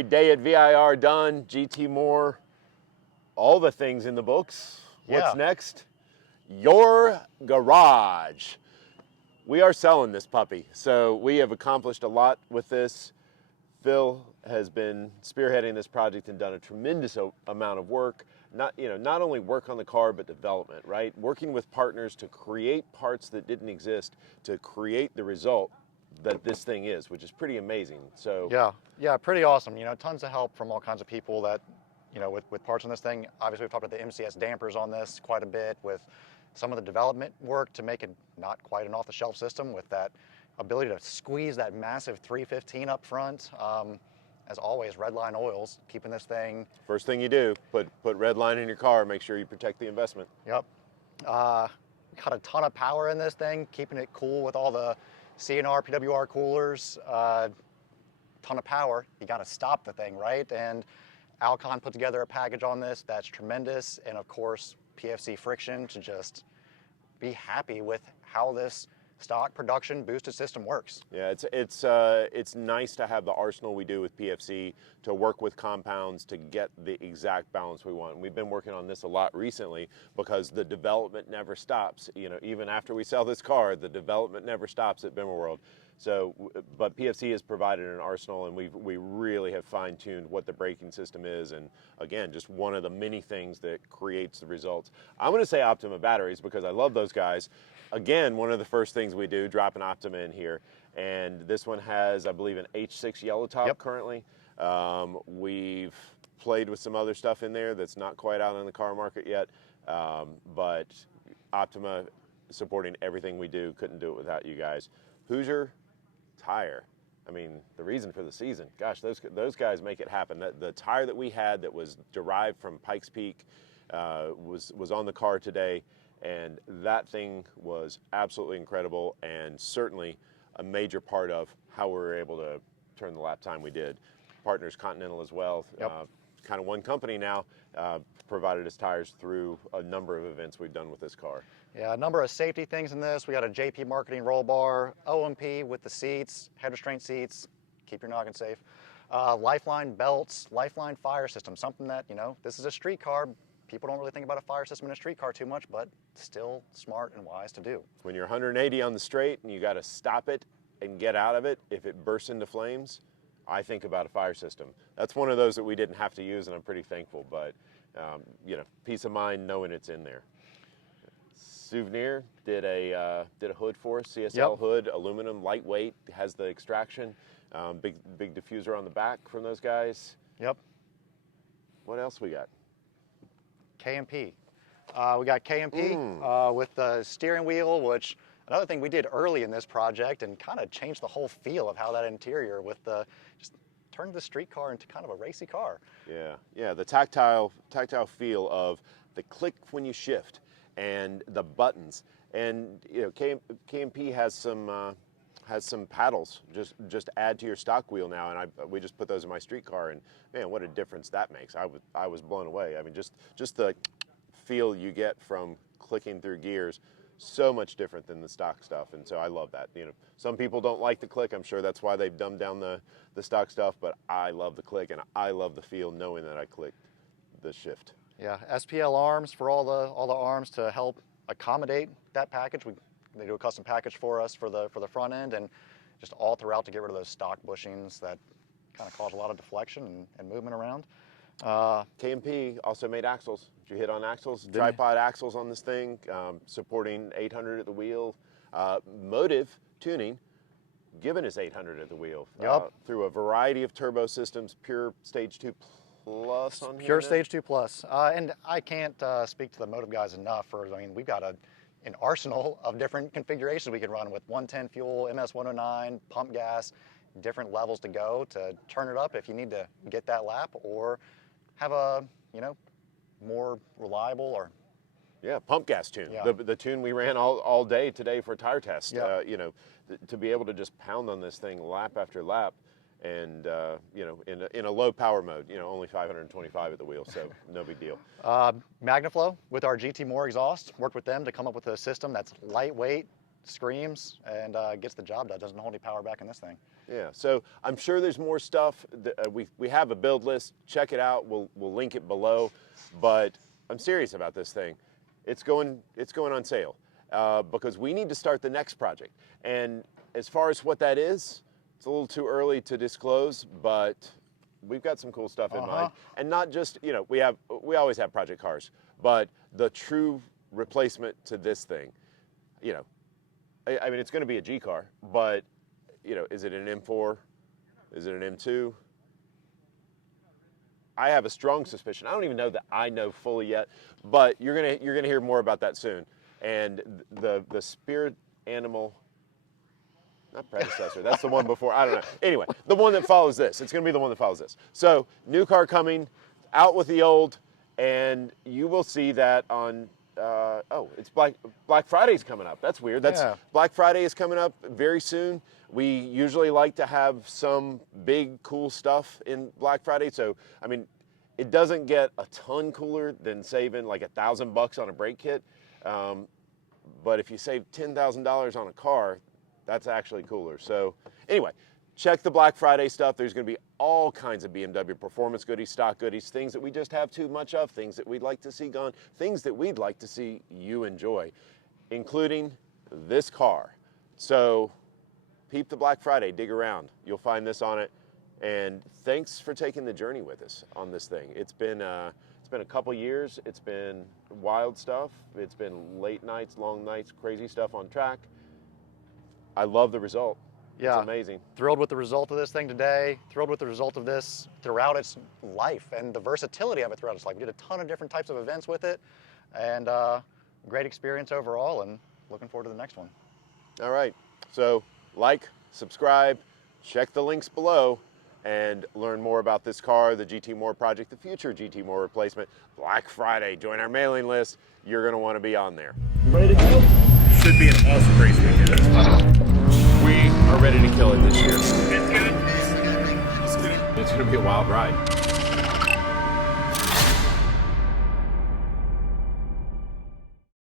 right, day at VIR done, GTMore, all the things in the books. What's next? Your garage. We are selling this puppy, so we have accomplished a lot with this. Phil has been spearheading this project and done a tremendous amount of work. Not only work on the car, but development, right? Working with partners to create parts that didn't exist, to create the result that this thing is, which is pretty amazing. So yeah, pretty awesome. You know, tons of help from all kinds of people that, you know, with parts on this thing. Obviously, we've talked about the MCS dampers on this quite a bit, with some of the development work to make it not quite an off-the-shelf system, with that ability to squeeze that massive 315 up front. As always, Redline oils, keeping this thing. First thing you do, put Redline in your car, make sure you protect the investment. Yep. Got a ton of power in this thing, keeping it cool with all the CNR, PWR coolers. Ton of power. You got to stop the thing, right? And Alcon put together a package on this that's tremendous. And of course, PFC friction to just be happy with how this stock production boosted system works. Yeah, it's nice to have the arsenal we do with PFC to work with compounds to get the exact balance we want. And we've been working on this a lot recently because the development never stops. You know, even after we sell this car, the development never stops at BimmerWorld. So, but PFC has provided an arsenal, and we really have fine-tuned what the braking system is, and again, just one of the many things that creates the results. I'm going to say Optima batteries because I love those guys. Again, one of the first things we do, drop an Optima in here, and this one has, I believe, an H6 yellow top currently. We've played with some other stuff in there that's not quite out on the car market yet, but Optima supporting everything we do, couldn't do it without you guys. Hoosier tire. I mean, the reason for the season. Gosh, those guys make it happen. The tire that we had that was derived from Pikes Peak was on the car today, and that thing was absolutely incredible and certainly a major part of how we were able to turn the lap time we did. Partners Continental as well. Kind of one company now, provided us tires through a number of events we've done with this car. Yeah, a number of safety things in this. We got a JP Marketing roll bar, OMP with the seats, head restraint seats, keep your noggin safe. Lifeline belts, Lifeline fire system, something that, you know, this is a street car. People don't really think about a fire system in a street car too much, but still smart and wise to do. When you're 180 on the straight and you got to stop it and get out of it, if it bursts into flames, I think about a fire system. That's one of those that we didn't have to use, and I'm pretty thankful, but you know, peace of mind knowing it's in there. Souvenir did a hood for us, CSL hood, aluminum, lightweight, has the extraction, big diffuser on the back from those guys. Yep. What else we got? KMP. We got KMP with the steering wheel, which another thing we did early in this project and kind of changed the whole feel of how that interior with the, just turned the street car into kind of a racy car. Yeah, the tactile feel of the click when you shift and the buttons. And you know, KMP has some paddles just add to your stock wheel now, and we just put those in my street car, and man, what a difference that makes. I was blown away. I mean, just the feel you get from clicking through gears, so much different than the stock stuff, and so I love that. You know, some people don't like the click. I'm sure that's why they've dumbed down the stock stuff, but I love the click, and I love the feel knowing that I clicked the shift. Yeah, SPL arms for all the arms to help accommodate that package. They do a custom package for us for the front end, and just all throughout to get rid of those stock bushings that kind of cause a lot of deflection and movement around. KMP also made axles. Did you hit on axles? Tripod axles on this thing, supporting 800 at the wheel. Motive tuning, giving us 800 at the wheel. Through a variety of turbo systems, pure Stage 2 Plus on here. Pure Stage 2 Plus. And I can't speak to the Motive guys enough I mean, we've got an arsenal of different configurations we can run with 110 fuel, MS 109, pump gas, different levels to go to turn it up if you need to get that lap or have a, you know, more reliable or... Yeah, pump gas tune. Yeah. The tune we ran all day today for a tire test. Yeah. You know, to be able to just pound on this thing lap after lap, and you know, in a low power mode, you know, only 525 at the wheel, so no big deal. MagnaFlow with our GTMore exhaust, worked with them to come up with a system that's lightweight, screams, and gets the job done. Doesn't hold any power back in this thing. Yeah, so I'm sure there's more stuff. We have a build list. Check it out. We'll link it below. But I'm serious about this thing. It's going on sale because we need to start the next project. And as far as what that is, it's a little too early to disclose, but we've got some cool stuff in mind. And not just, you know, we always have project cars, but the true replacement to this thing, you know, I mean, it's going to be a G car, but, you know, is it an M4? Is it an M2? I have a strong suspicion. I don't even know that I know fully yet, but you're gonna hear more about that soon. And the spirit animal, not predecessor, that's the one before, I don't know. Anyway, the one that follows this. It's gonna be the one that follows this. So, new car coming, out with the old, and you will see that on, it's Black Friday's coming up. That's weird. Yeah. Black Friday is coming up very soon. We usually like to have some big cool stuff in Black Friday. So, I mean, it doesn't get a ton cooler than saving like $1,000 on a brake kit. But if you save $10,000 on a car, that's actually cooler. So anyway, check the Black Friday stuff. There's going to be all kinds of BMW performance goodies, stock goodies, things that we just have too much of, things that we'd like to see gone, things that we'd like to see you enjoy, including this car. So peep the Black Friday, dig around. You'll find this on it. And thanks for taking the journey with us on this thing. It's been a couple years. It's been wild stuff. It's been late nights, long nights, crazy stuff on track. I love the result. Yeah. It's amazing. Thrilled with the result of this thing today. Thrilled with the result of this throughout its life and the versatility of it throughout its life. We did a ton of different types of events with it, and great experience overall, and looking forward to the next one. All right. So like, subscribe, check the links below, and learn more about this car, the GTMore project, the future GTMore replacement. Black Friday, join our mailing list. You're going to want to be on there. Ready to go? Should be an awesome race weekend. We are ready to kill it this year. It's good. It's going to be a wild ride.